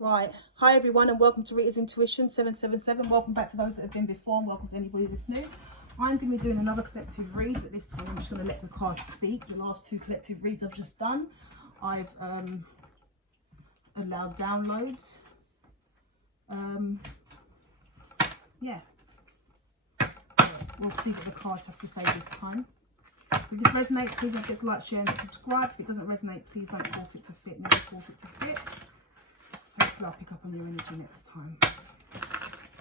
Right, hi everyone and welcome to Rita's Intuition 777. Welcome back to those that have been before and welcome to anybody that's new. I'm going to be doing another collective read, but this time I'm just going to let the cards speak. The last two collective reads I've just done, I've allowed downloads. Yeah, we'll see what the cards have to say this time. If this resonates, please don't forget to like, share and subscribe. If it doesn't resonate, please don't force it to fit. Never force it to fit. Hopefully I'll pick up on your energy next time.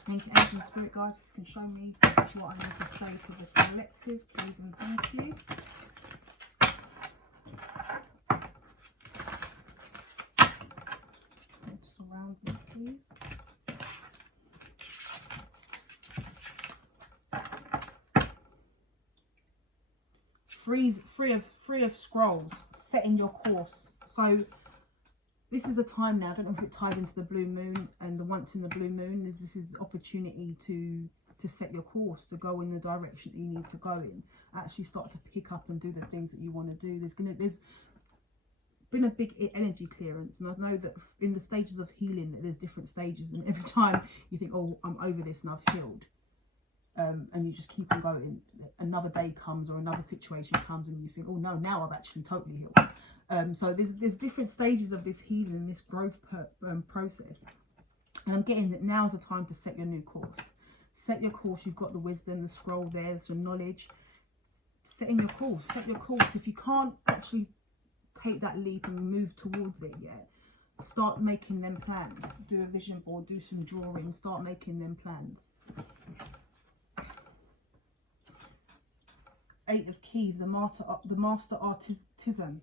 Thank you, Angel Spirit Guides. If you can show me what I need to say to the collective, please and thank you. Just around me, please. Free of scrolls, setting your course. So this is the time now. I don't know if it ties into the blue moon and the once in the blue moon. This is the opportunity to set your course, to go in the direction that you need to go in. Actually start to pick up and do the things that you want to do. There's been a big energy clearance, and I know that in the stages of healing that there's different stages, and every time you think, oh, I'm over this and I've healed, and you just keep on going, another day comes or another situation comes and you think, oh no, now I've actually totally healed. So there's different stages of this healing, this growth process, and I'm getting that now's the time to set your new course. Set your course. You've got the wisdom, the scroll, there's some knowledge. Setting your course. Set your course. If you can't actually take that leap and move towards it yet, start making them plans. Do a vision board, do some drawing, start making them plans. 8 of Keys, the master artisan.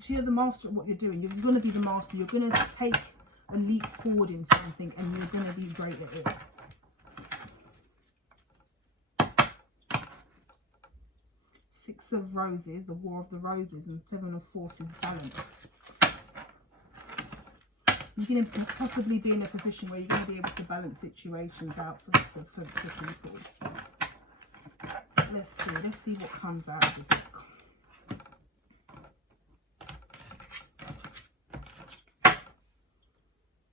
So you're the master at what you're doing. You're going to be the master. You're going to take a leap forward in something and you're going to be great at it. 6 of Roses, the War of the Roses, and 7 of Forces, balance. You're going to possibly be in a position where you're going to be able to balance situations out for people. Let's see what comes out of the deck.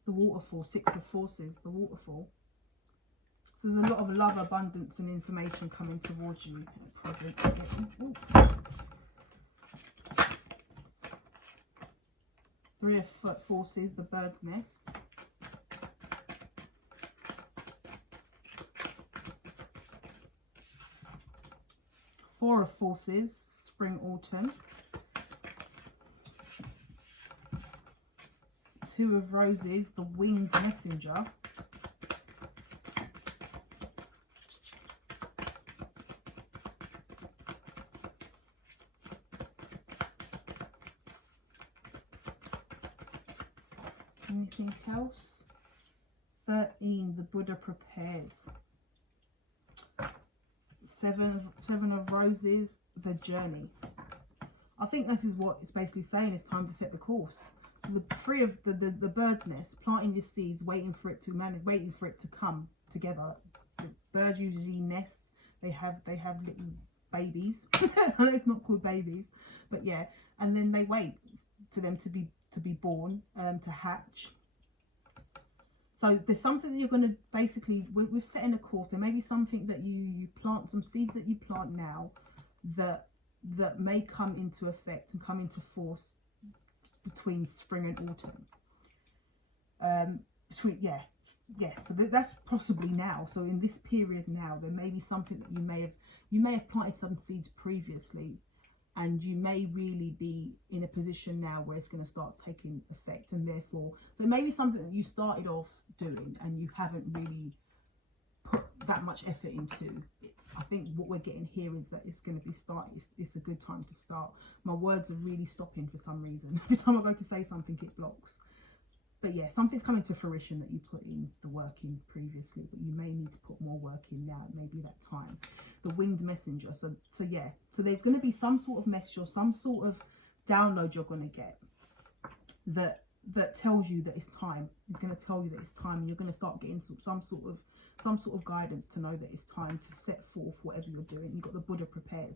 The Waterfall, 6 of Forces, the Waterfall. So there's a lot of love, abundance and information coming towards you at present. 3 of Forces, the Bird's Nest. 4 of Forces, Spring, Autumn. 2 of Roses, the Winged Messenger. 'Anything else? 13, the Buddha prepares. 7 of Roses, the Journey. I think this is what it's basically saying. It's time to set the course. So the 3 of the bird's nest, planting your seeds, waiting for it to manage, waiting for it to come together. The birds usually nest. They have little babies. I know it's not called babies, but yeah. And then they wait for them to be born, to hatch. So there's something that you're going to basically, we're setting a course. There may be something that you plant, some seeds that you plant now that may come into effect and come into force between spring and autumn. So that's possibly now. So in this period now, there may be something that you may have planted some seeds previously, and you may really be in a position now where it's going to start taking effect, and therefore, so it may be something that you started off doing and you haven't really put that much effort into. I think what we're getting here is that it's going to be it's a good time to start. My words are really stopping for some reason. Every time I go to say something, it blocks. But yeah, something's coming to fruition that you put in the work in previously, but you may need to put more work in now. Maybe that time. The Winged Messenger. So yeah. So there's going to be some sort of message or some sort of download you're going to get that tells you that it's time. It's going to tell you that it's time, and you're going to start getting some sort of guidance to know that it's time to set forth whatever you're doing. You've got the Buddha prepares.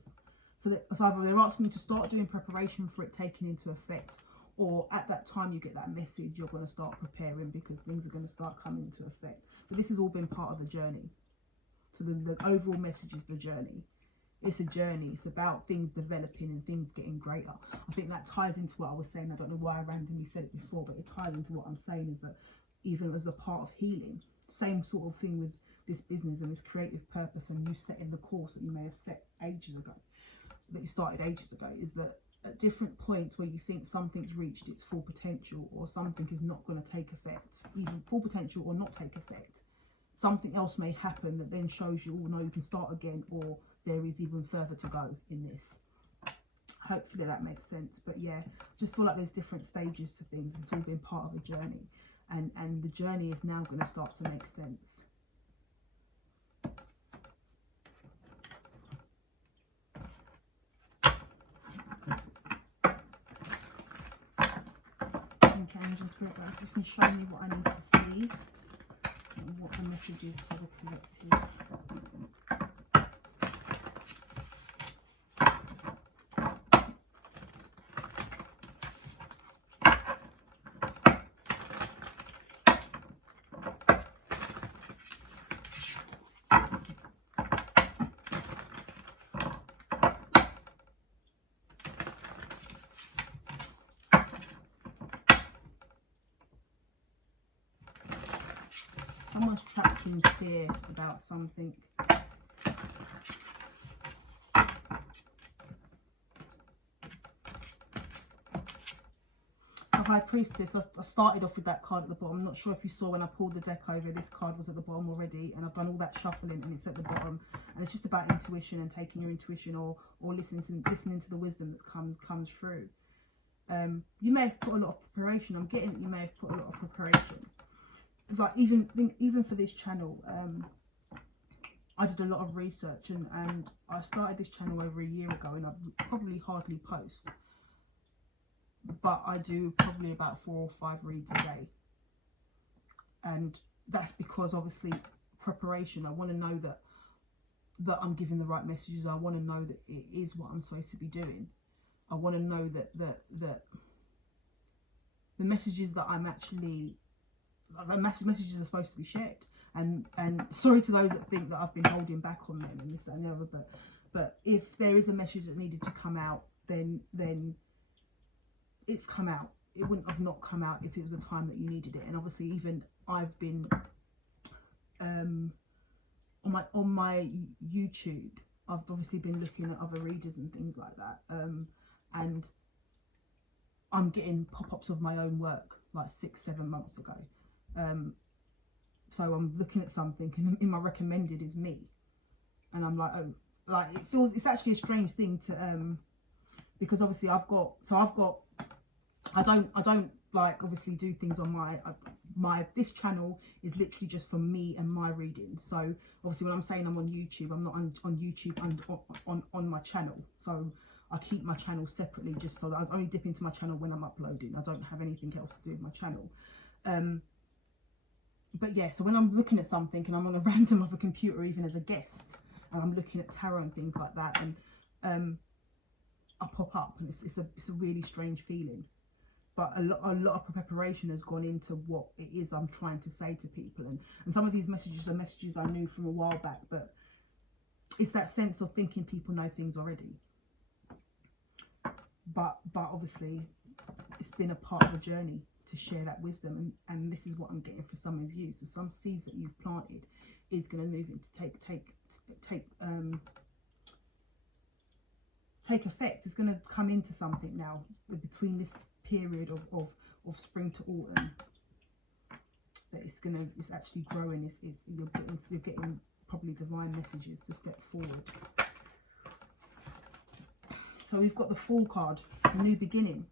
So either they're asking you to start doing preparation for it taking into effect, or at that time you get that message, you're going to start preparing because things are going to start coming into effect. But this has all been part of the journey. So the overall message is the journey. It's a journey. It's about things developing and things getting greater. I think that ties into what I was saying. I don't know why I randomly said it before, but it ties into what I'm saying, is that even as a part of healing, same sort of thing with this business and this creative purpose, and you setting the course that you may have set ages ago, that you started ages ago, is that at different points where you think something's reached its full potential, or something is not going to take effect, even full potential or not take effect, something else may happen that then shows you, oh no, you can start again, or there is even further to go in this. Hopefully that makes sense. But yeah, just feel like there's different stages to things. It's all been part of a journey, and the journey is now going to start to make sense. Okay, I'm just going to, if you can show me what I need to see and what the message is for the collective. Someone's trapped in fear about something. The High Priestess, I started off with that card at the bottom. I'm not sure if you saw when I pulled the deck over, this card was at the bottom already, and I've done all that shuffling and it's at the bottom. And it's just about intuition and taking your intuition, or listening to the wisdom that comes through. You may have put a lot of preparation. I'm getting that you may have put a lot of preparation. Like even for this channel, I did a lot of research, and I started this channel over a year ago, and I probably hardly post, but I do probably about 4 or 5 reads a day, and that's because obviously preparation. I want to know that I'm giving the right messages. I want to know that it is what I'm supposed to be doing. I want to know that the messages that I'm actually, the messages are supposed to be shared. And sorry to those that think that I've been holding back on them and this, that and the other, but if there is a message that needed to come out, then it's come out. It wouldn't have not come out if it was a time that you needed it. And obviously even I've been on my YouTube, I've obviously been looking at other readers and things like that, and I'm getting pop-ups of my own work like 6-7 months ago. So I'm looking at something, and in my recommended is me, and I'm like, oh, like it's actually a strange thing to because obviously I don't like obviously do things on my this channel is literally just for me and my reading. So obviously when I'm saying I'm on YouTube, I'm not on YouTube and on my channel. So I keep my channel separately, just so that I only dip into my channel when I'm uploading. I don't have anything else to do with my channel. But yeah, so when I'm looking at something and I'm on a random other computer, even as a guest, and I'm looking at tarot and things like that, and I pop up, and it's a really strange feeling. But a lot of preparation has gone into what it is I'm trying to say to people, and some of these messages are messages I knew from a while back, but it's that sense of thinking people know things already. But obviously it's been a part of a journey to share that wisdom, and this is what I'm getting for some of you. So some seeds that you've planted is going to move into take effect. It's going to come into something now between this period of spring to autumn, that it's actually growing. You're getting probably divine messages to step forward. So we've got the Fool card, the new beginning.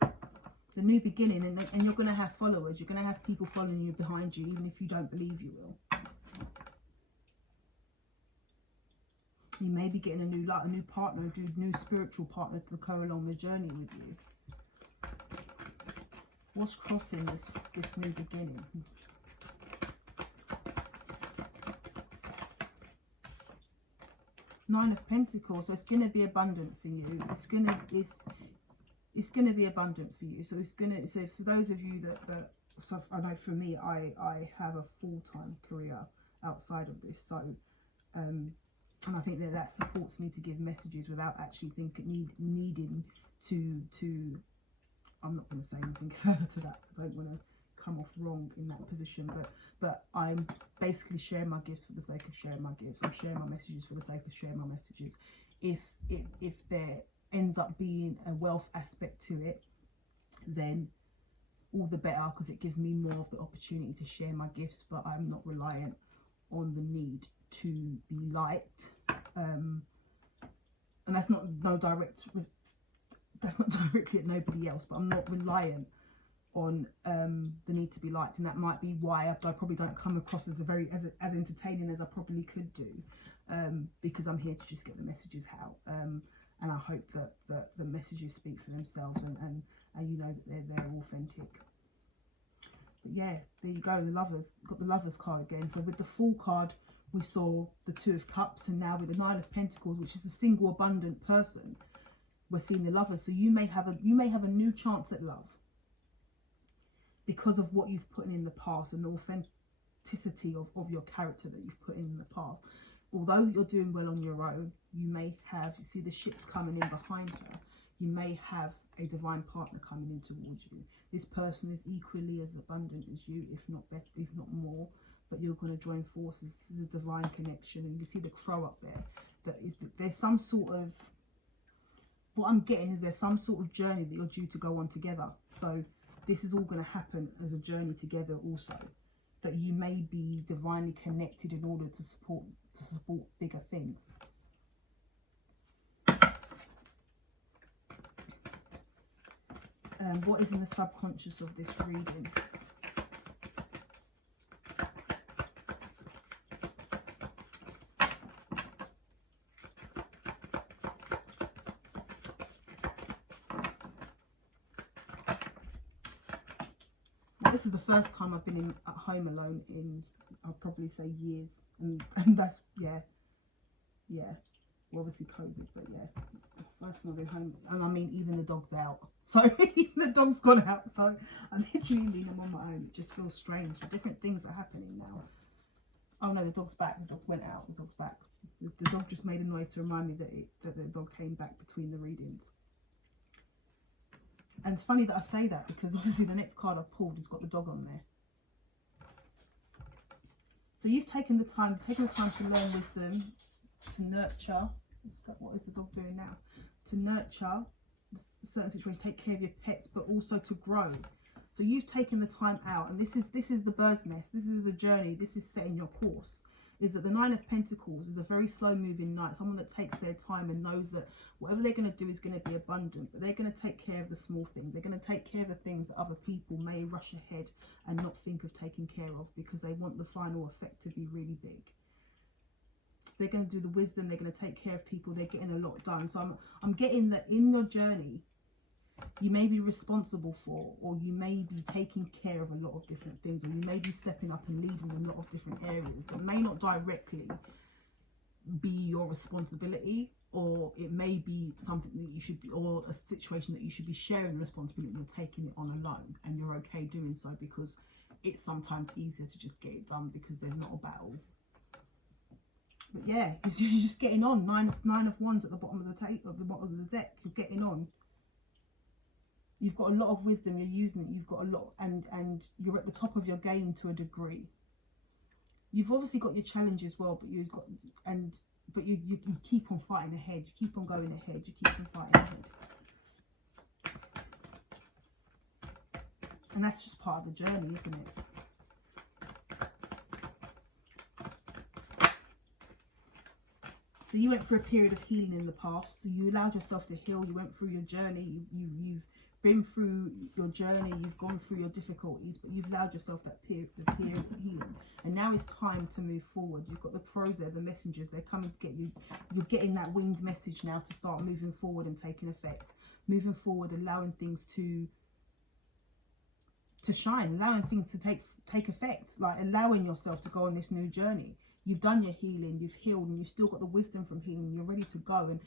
The new beginning, and you're going to have followers. You're going to have people following you behind you, even if you don't believe you will. You may be getting a new partner, a new spiritual partner to go along the journey with you. What's crossing this new beginning? Nine of Pentacles. So it's going to be abundant for you. it's going to be abundant for you. So it's going to, so for those of you that so I know for me, I have a full-time career outside of this, so and I think that supports me to give messages without actually needing to I'm not going to say anything further to that. I don't want to come off wrong in that position, but I'm basically sharing my gifts for the sake of sharing my gifts. I'm sharing my messages for the sake of sharing my messages. If there ends up being a wealth aspect to it, then all the better, because it gives me more of the opportunity to share my gifts, but I'm not reliant on the need to be liked, and that's not directly at nobody else, but I'm not reliant on the need to be liked, and that might be why I probably don't come across as as entertaining as I probably could do, because I'm here to just get the messages out, and I hope that the messages speak for themselves, and you know that they're authentic. But yeah, there you go, the Lovers. Got the Lovers card again. So with the Fool card, we saw the Two of Cups, and now with the Nine of Pentacles, which is the single abundant person, we're seeing the Lovers. So you may have a new chance at love because of what you've put in the past and the authenticity of your character that you've put in the past. Although you're doing well on your own, you may have, you see the ships coming in behind her, you may have a divine partner coming in towards you. This person is equally as abundant as you, if not better, if not more, but you're going to join forces. This is a divine connection, and you see the crow up there. There's some sort of, what I'm getting is there's some sort of journey that you're due to go on together. So this is all going to happen as a journey together also, that you may be divinely connected in order to support bigger things. What is in the subconscious of this reading? Now, this is the first time I've been at home alone in, I'll probably say, years, and that's well, obviously COVID, but yeah, first time I've been home, and I mean even the dog's out, so even the dog's gone out, so I'm literally leaving them on my own. It just feels strange. Different things are happening now. Oh no, the dog's back. The dog went out. The dog's back. The dog just made a noise to remind me that the dog came back between the readings. And it's funny that I say that, because obviously the next card I pulled has got the dog on there. So you've taken the time to learn wisdom, to nurture. What is the dog doing now? To nurture a certain situation, take care of your pets, but also to grow. So you've taken the time out, and this is the bird's nest. This is the journey. This is setting your course. Is that the Nine of Pentacles is a very slow moving knight, someone that takes their time and knows that whatever they're going to do is going to be abundant, but they're going to take care of the small things. They're going to take care of the things that other people may rush ahead and not think of taking care of, because they want the final effect to be really big. They're going to do the wisdom, they're going to take care of people, they're getting a lot done. So I'm getting that in your journey, you may be responsible for, or you may be taking care of a lot of different things, or you may be stepping up and leading a lot of different areas that may not directly be your responsibility, or it may be something that you should be, or a situation that you should be sharing the responsibility. You're taking it on alone, and you're okay doing so, because it's sometimes easier to just get it done because there's not a battle. But yeah, you're just getting on. Nine of Wands at the bottom of the table, at the bottom of the deck. You're getting on. You've got a lot of wisdom. You're using it. You've got a lot, and you're at the top of your game to a degree. You've obviously got your challenge as well, but you've got but you keep on fighting ahead. You keep on going ahead. You keep on fighting ahead, and that's just part of the journey, isn't it? So you went through a period of healing in the past. So you allowed yourself to heal. You went through your journey. You've been through your journey. You've gone through your difficulties, but you've allowed yourself that period of healing. And now it's time to move forward. You've got the pros there, the messengers. They're coming to get you. You're getting that winged message now to start moving forward and taking effect. Moving forward, allowing things to shine, allowing things to take effect, like allowing yourself to go on this new journey. You've done your healing, you've healed, and you've still got the wisdom from healing. You're ready to go,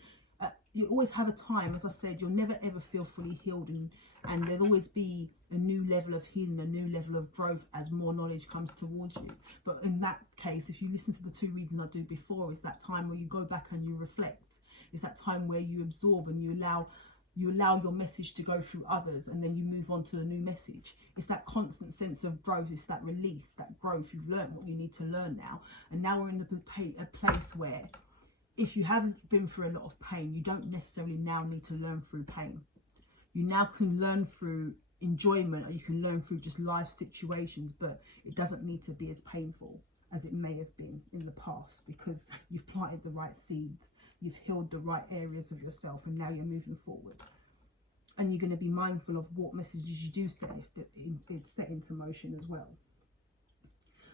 you always have a time, as I said, you'll never ever feel fully healed, and there'll always be a new level of healing, a new level of growth as more knowledge comes towards you. But in that case, if you listen to the 2 readings I do before, it's that time where you go back and you reflect. It's that time where you absorb and you allow your message to go through others, and then you move on to a new message. It's that constant sense of growth. It's that release, that growth. You've learned what you need to learn now, and now we're in a place where, if you haven't been through a lot of pain, you don't necessarily now need to learn through pain. You now can learn through enjoyment, or you can learn through just life situations, but it doesn't need to be as painful as it may have been in the past, because you've planted the right seeds, you've healed the right areas of yourself, and now you're moving forward. And you're going to be mindful of what messages you do set, it's set into motion as well.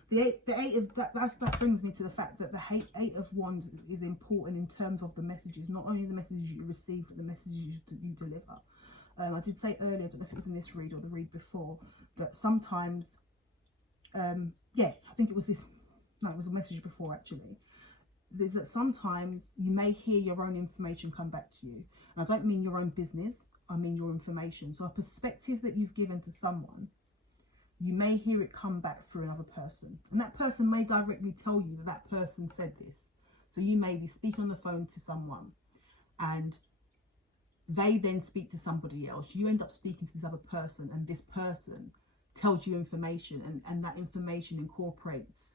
The eight of that brings me to the fact that the eight of wands is important in terms of the messages, not only the messages you receive, but the messages you deliver. I did say earlier, I don't know if it was in this read or the read before, that sometimes, yeah, I think it was this, no, it was a message before actually, is that sometimes you may hear your own information come back to you. And I don't mean your own business, I mean your information. So a perspective that you've given to someone, you may hear it come back through another person, and that person may directly tell you that that person said this. So you may be speaking on the phone to someone, and they then speak to somebody else. You end up speaking to this other person, and this person tells you information, and that information incorporates.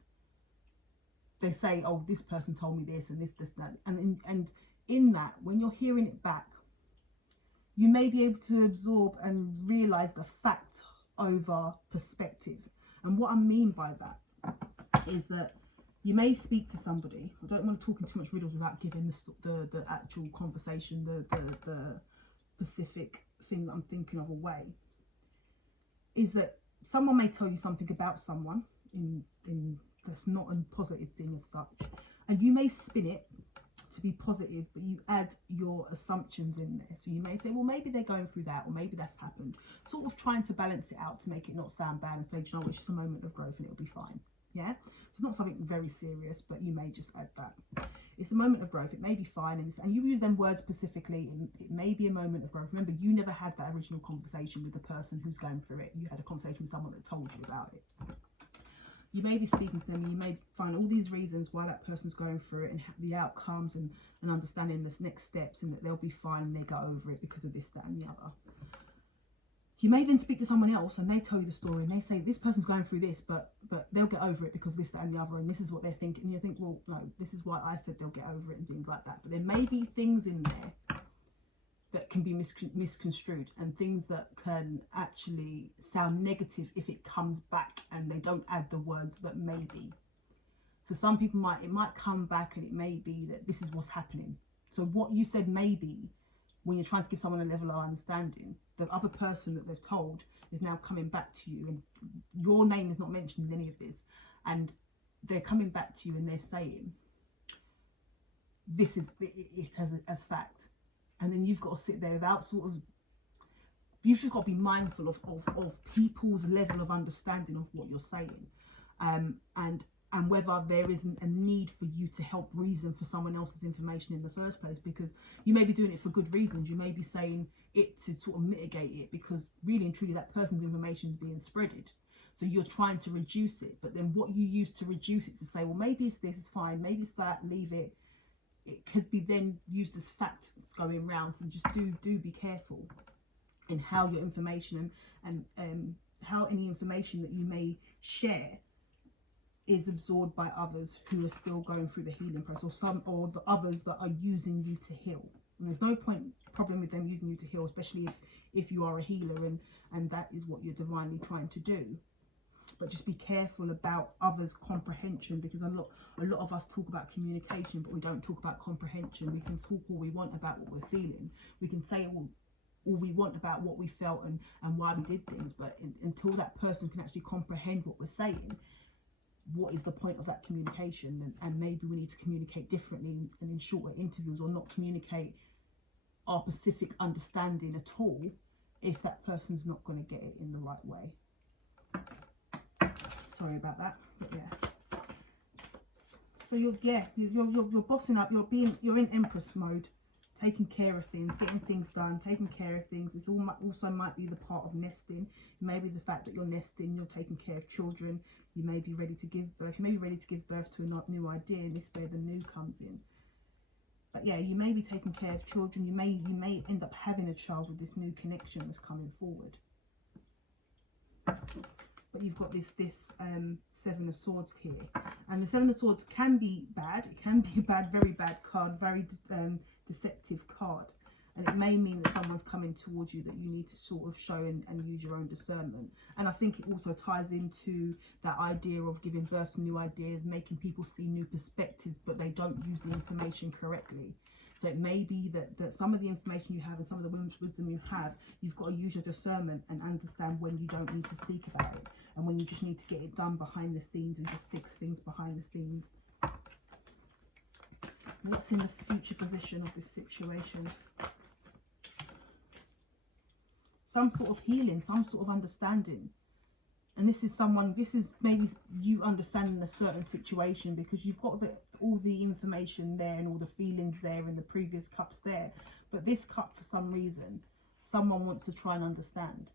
They say, oh, this person told me this, and this, that, and in that, when you're hearing it back, you may be able to absorb and realize the fact over perspective. And what I mean by that is that you may speak to somebody. I don't want to talk in too much riddles without giving the actual conversation, the specific thing that I'm thinking of away. Is that someone may tell you something about someone in that's not a positive thing as such, and you may spin it to be positive, but you add your assumptions in there. So you may say, well, maybe they're going through that, or maybe that's happened, sort of trying to balance it out to make it not sound bad, and say, do you know what, it's just a moment of growth and it'll be fine. Yeah, so it's not something very serious, but you may just add that it's a moment of growth, it may be fine, and you use them words specifically, and it may be a moment of growth. Remember, you never had that original conversation with the person who's going through it. You had a conversation with someone that told you about it. You may be speaking to them, and you may find all these reasons why that person's going through it, and the outcomes, and understanding the next steps, and that they'll be fine and they go over it because of this, that, and the other. You may then speak to someone else, and they tell you the story, and they say, this person's going through this, but they'll get over it because this, that, and the other, and this is what they're thinking. And you think, well, no, this is why I said they'll get over it, and things like that. But there may be things in there that can be misconstrued, and things that can actually sound negative if it comes back and they don't add the words that may be. So some people it might come back, and it may be that this is what's happening. So what you said may be, when you're trying to give someone a level of understanding, the other person that they've told is now coming back to you, and your name is not mentioned in any of this, and they're coming back to you and they're saying, this is it as fact. And then you've got to sit there without you've just got to be mindful of people's level of understanding of what you're saying, and whether there isn't a need for you to help reason for someone else's information in the first place, because you may be doing it for good reasons. You may be saying it to sort of mitigate it, because really and truly that person's information is being spreaded. So you're trying to reduce it, but then what you use to reduce it, to say, well, maybe it's this, it's fine, maybe it's that, leave it. It could be then used as facts going round. So just do be careful in how your information and how any information that you may share is absorbed by others who are still going through the healing process, or the others that are using you to heal. And there's no problem with them using you to heal, especially if you are a healer and that is what you're divinely trying to do. But just be careful about others' comprehension, because a lot of us talk about communication, but we don't talk about comprehension. We can talk all we want about what we're feeling. We can say all we want about what we felt and why we did things, but until that person can actually comprehend what we're saying, what is the point of that communication? And maybe we need to communicate differently and in shorter interviews, or not communicate our specific understanding at all if that person's not going to get it in the right way. Sorry about that, but yeah. So you're bossing up. You're in Empress mode taking care of things, getting things done, taking care of things. It's also might be the part of nesting. Maybe the fact that you're nesting, you're taking care of children. You may be ready to give birth. You may be ready to give birth to a new idea, and this is where the new comes in. But yeah, you may be taking care of children. You may end up having a child with this new connection that's coming forward. But you've got this Seven of Swords here, and the Seven of Swords can be bad. It can be a very bad card, very deceptive card, and it may mean that someone's coming towards you that you need to sort of show and use your own discernment. And I think it also ties into that idea of giving birth to new ideas, making people see new perspectives, but they don't use the information correctly. So it may be that some of the information you have and some of the wisdom you have, you've got to use your discernment and understand when you don't need to speak about it, and when you just need to get it done behind the scenes and just fix things behind the scenes. What's in the future position of this situation? Some sort of healing, some sort of understanding. And this is maybe you understanding a certain situation, because you've got all the information there and all the feelings there and the previous cups there. But this cup, for some reason, someone wants to try and understand.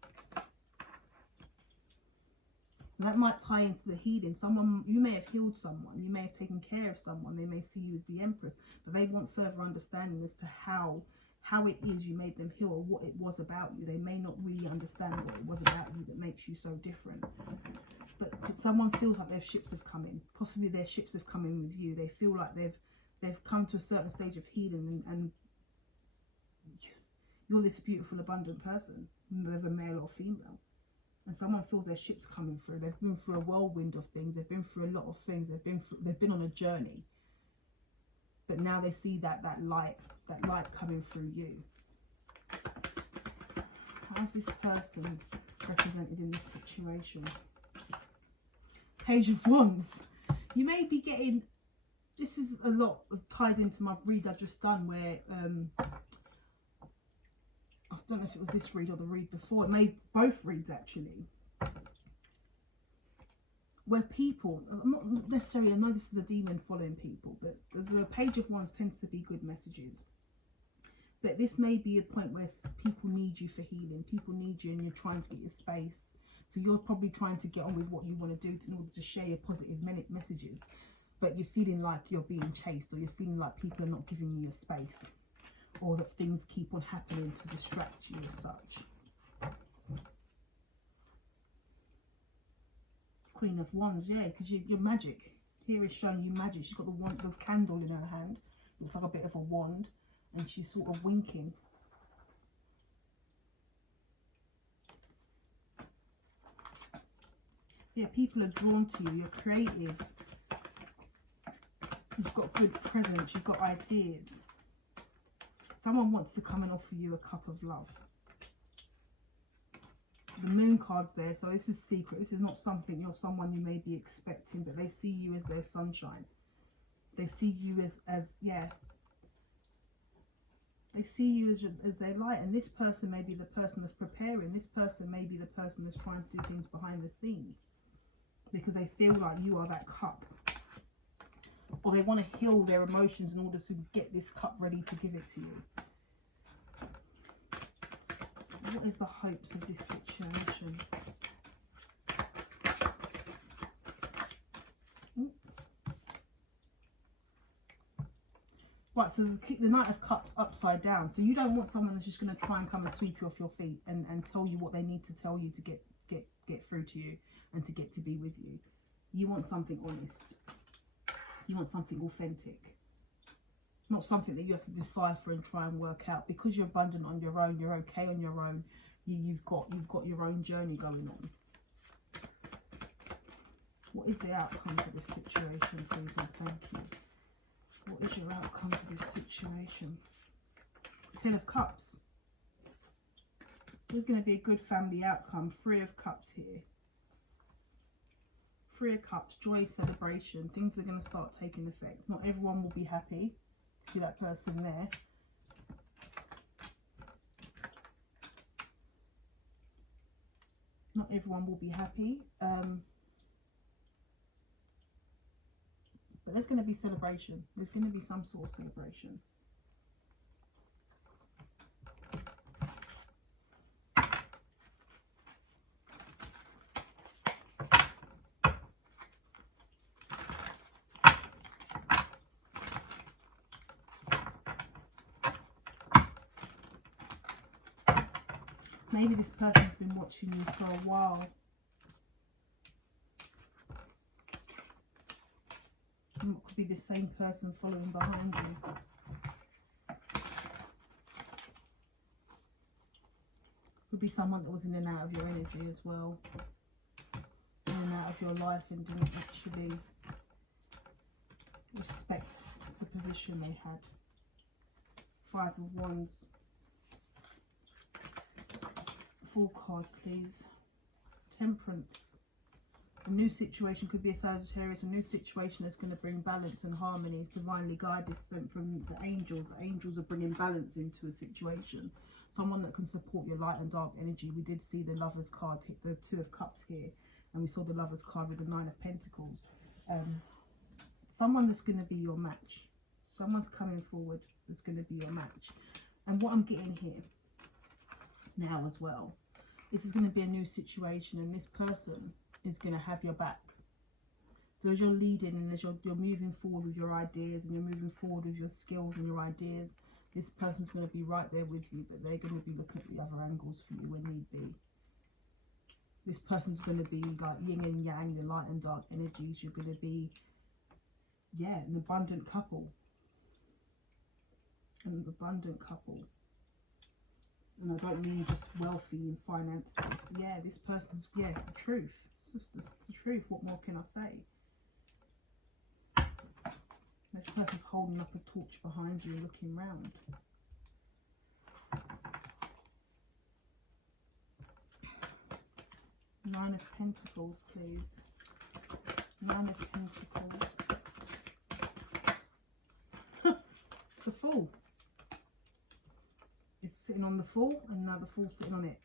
And that might tie into the healing. You may have healed someone, you may have taken care of someone, they may see you as the Empress, but they want further understanding as to how it is you made them heal, or what it was about you. They may not really understand what it was about you that makes you so different. But someone feels like their ships have come in. Possibly their ships have come in with you. They feel like they've come to a certain stage of healing, and you're this beautiful, abundant person, whether male or female. And someone feels their ship's coming through. They've been through a whirlwind of things. They've been through a lot of things. They've been on a journey. But now they see that light coming through you. How's this person represented in this situation? Page of Wands. You may be getting, this is a lot of ties into my read I just done, where I don't know if it was this read or the read before. It made both reads actually. Where people, I'm not necessarily, I know this is a demon following people, but the Page of Wands tends to be good messages. But this may be a point where people need you for healing. People need you and you're trying to get your space. So you're probably trying to get on with what you want to do in order to share your positive messages. But you're feeling like you're being chased, or you're feeling like people are not giving you your space, or that things keep on happening to distract you as such. Queen of Wands, yeah, because you're magic. Here is showing you magic. She's got the candle in her hand. Looks like a bit of a wand, and she's sort of winking. Yeah, people are drawn to you. You're creative. You've got good presence. You've got ideas. Someone wants to come and offer you a cup of love. The Moon card's there, so this is secret. This is not something someone you may be expecting, but they see you as their sunshine. They see you as yeah. They see you as their light, and this person may be the person that's preparing. This person may be the person that's trying to do things behind the scenes, because they feel like you are that cup, or they want to heal their emotions in order to get this cup ready to give it to you. What is the hopes of this situation? Ooh. Right, so the Knight of Cups upside down. So you don't want someone that's just going to try and come and sweep you off your feet and tell you what they need to tell you to get through to you and to get to be with you. You want something honest. You want something authentic. Not something that you have to decipher and try and work out. Because you're abundant on your own, you're okay on your own. You've got your own journey going on. What is the outcome for this situation, please and thank you? What is your outcome for this situation? Ten of Cups. There's going to be a good family outcome. Three of Cups here. Three of Cups, joy, celebration. Things are going to start taking effect. Not everyone will be happy. See that person there. Not everyone will be happy. But there's going to be celebration. There's going to be some sort of celebration. Maybe this person's been watching you for a while. And it could be the same person following behind you. Could be someone that was in and out of your energy as well. In and out of your life and didn't actually respect the position they had. Five of Wands. Full card, please. Temperance. A new situation could be a Sagittarius. A new situation that's going to bring balance and harmony. It's divinely guided, sent from the angels. The angels are bringing balance into a situation. Someone that can support your light and dark energy. We did see the Lovers card hit the Two of Cups here, and we saw the Lovers card with the Nine of Pentacles. Someone that's going to be your match. Someone's coming forward that's going to be your match. And what I'm getting here now as well, this is going to be a new situation, and this person is going to have your back. So as you're leading and as you're moving forward with your ideas and you're moving forward with your skills and your ideas, this person's going to be right there with you, but they're going to be looking at the other angles for you when need be. This person's going to be like yin and yang, your light and dark energies. You're going to be, yeah, an abundant couple. An abundant couple. And I don't mean just wealthy in finances. Yeah, this person's, yeah, it's the truth. It's just the truth. What more can I say? This person's holding up a torch behind you, looking round. Nine of Pentacles, please. Nine of Pentacles. The Fool. It's sitting on the Fool, and now the Fool sitting on it.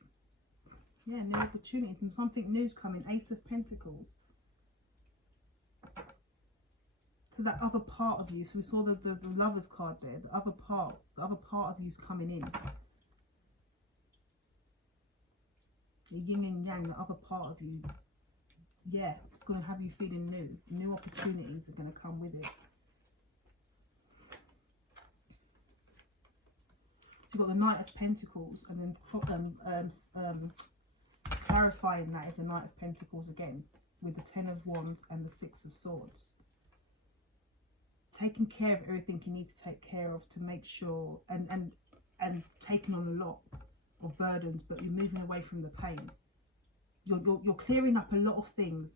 Yeah, new opportunities and something new's coming. Ace of Pentacles. So that other part of you, so we saw the Lovers card there, the other part of you's coming in. The yin and yang, the other part of you, yeah, it's going to have you feeling new. New opportunities are going to come with it. So you've got the Knight of Pentacles, and then clarifying that is the Knight of Pentacles again, with the Ten of Wands and the Six of Swords. Taking care of everything you need to take care of to make sure, and taking on a lot of burdens, but you're moving away from the pain. You're clearing up a lot of things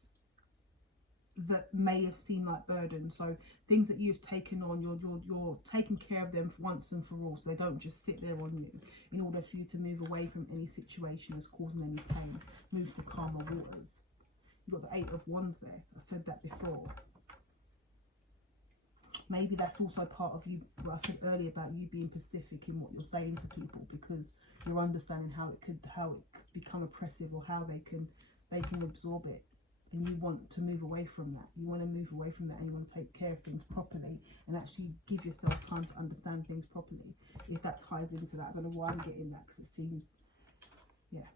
that may have seemed like burdens. So things that you've taken on, you're taking care of them once and for all, so they don't just sit there on you, in order for you to move away from any situation that's causing any pain. Move to calmer waters. You've got the Eight of Wands there. I said that before. Maybe that's also part of you, what I said earlier about you being pacific in what you're saying to people, because you're understanding how it could become oppressive, or how they can absorb it, and you want to move away from that. You want to move away from that, and you want to take care of things properly and actually give yourself time to understand things properly. If that ties into that, I don't know why I'm getting that, because it seems, yeah,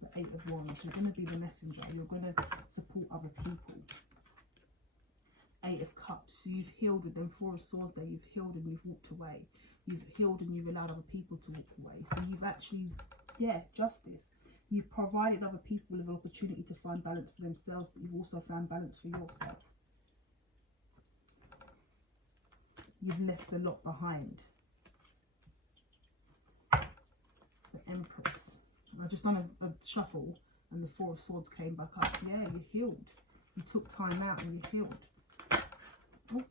the Eight of Wands. You're going to be the messenger. You're going to support other people. Eight of Cups. So you've healed with them. Four of Swords there. You've healed and you've walked away. You've healed and you've allowed other people to walk away. So you've actually, yeah, justice. You've provided other people with an opportunity to find balance for themselves, but you've also found balance for yourself. You've left a lot behind. The Empress. I just done a shuffle, and the Four of Swords came back up. Yeah, you healed. You took time out and you healed. Oh.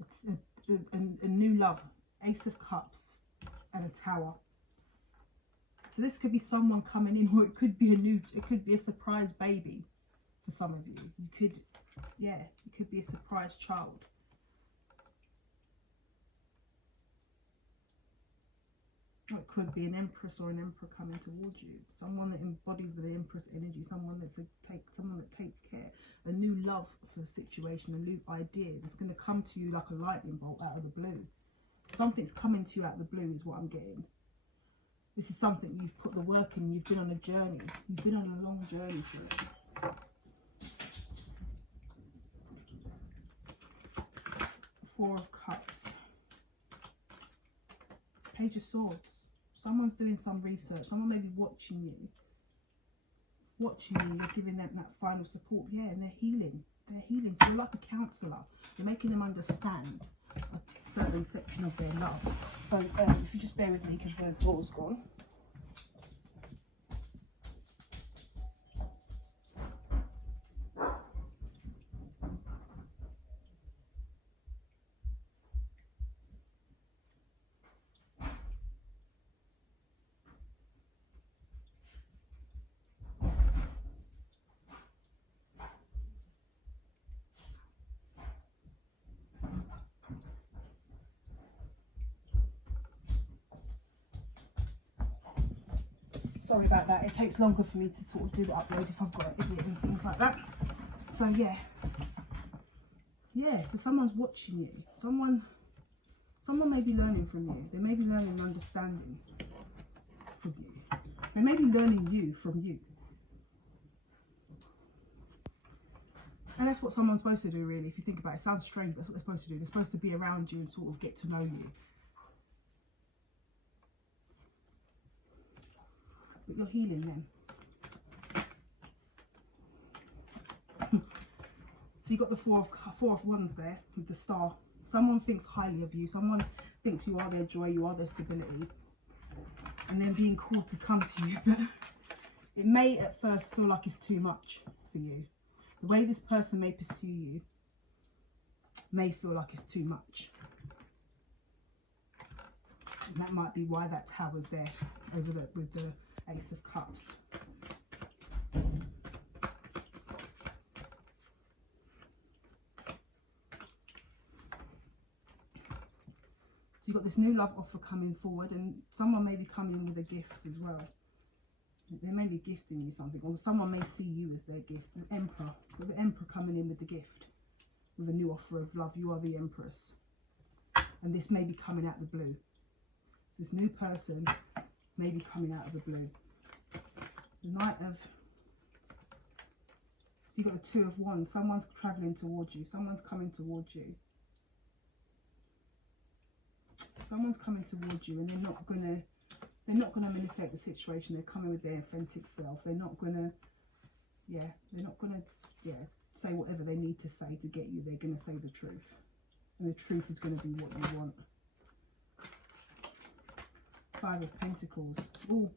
It's a new love. Ace of Cups and a Tower. So this could be someone coming in, or it could be a surprise baby for some of you. You could, yeah, it could be a surprise child. Or it could be an Empress or an Emperor coming towards you. Someone that embodies the Empress energy. Someone that takes care. A new love for the situation. A new idea that's going to come to you like a lightning bolt out of the blue. Something's coming to you out of the blue is what I'm getting. This is something you've put the work in. You've been on a journey. You've been on a long journey for it. Four of Cups. Page of Swords. Someone's doing some research. Someone may be watching you. You're giving them that final support. Yeah, and they're healing. They're healing. So you're like a counsellor. You're making them understand a certain section of their love. So if you just bear with me because the door's gone. Sorry about that. It takes longer for me to sort of do the upload if I've got to edit and things like that. So yeah. So someone's watching you. Someone may be learning from you. They may be learning and understanding from you. They may be learning you from you. And that's what someone's supposed to do, really. If you think about it, it sounds strange, but that's what they're supposed to do. They're supposed to be around you and sort of get to know you. But you're healing them. So you've got the four of wands there with the star. Someone thinks highly of you. Someone thinks you are their joy, you are their stability. And then being called to come to you. But it may at first feel like it's too much for you. The way this person may pursue you may feel like it's too much. And that might be why that tower's there over with the Ace of Cups. So you've got this new love offer coming forward, and someone may be coming in with a gift as well. They may be gifting you something, or someone may see you as their gift. The Emperor. Got the Emperor coming in with the gift, with a new offer of love. You are the Empress. And this may be coming out of the blue. So this new person may be coming out of the blue. The Knight of... So you've got the Two of Wands. Someone's travelling towards you. Someone's coming towards you. Someone's coming towards you, and they're not gonna manipulate the situation. They're coming with their authentic self. They're not gonna say whatever they need to say to get you. They're gonna say the truth, and the truth is gonna be what you want. Five of Pentacles. Ooh.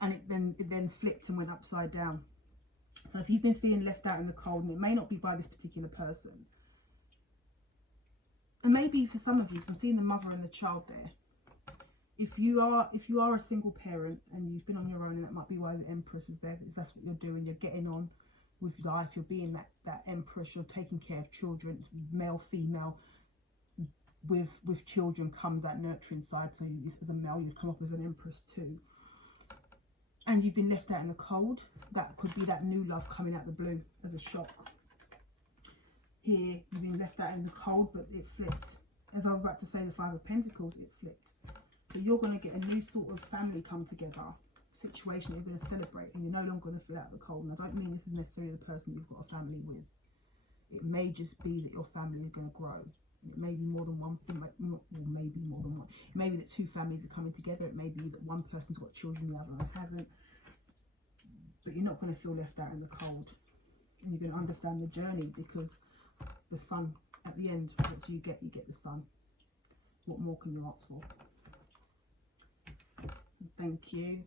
And it then flipped and went upside down. So if you've been feeling left out in the cold, and it may not be by this particular person, and maybe for some of you, because I'm seeing the mother and the child there. If you are a single parent and you've been on your own, and that might be why the Empress is there, because that's what you're doing. You're getting on with life. You're being that Empress. You're taking care of children, male, female. With children comes that nurturing side. So you, as a male, you come up as an Empress too. And you've been left out in the cold. That could be that new love coming out the blue as a shock. Here, you've been left out in the cold, but it flipped. As I was about to say, the Five of Pentacles, it flipped. So you're going to get a new sort of family come together situation. You're going to celebrate, and you're no longer going to feel out the cold. And I don't mean this is necessarily the person you've got a family with. It may just be that your family is going to grow. It may be more than one thing, maybe more than one. It may be that two families are coming together. It may be that one person's got children, the other one hasn't. But you're not going to feel left out in the cold. And you're going to understand the journey, because the sun, at the end, what do you get? You get the sun. What more can you ask for? Thank you.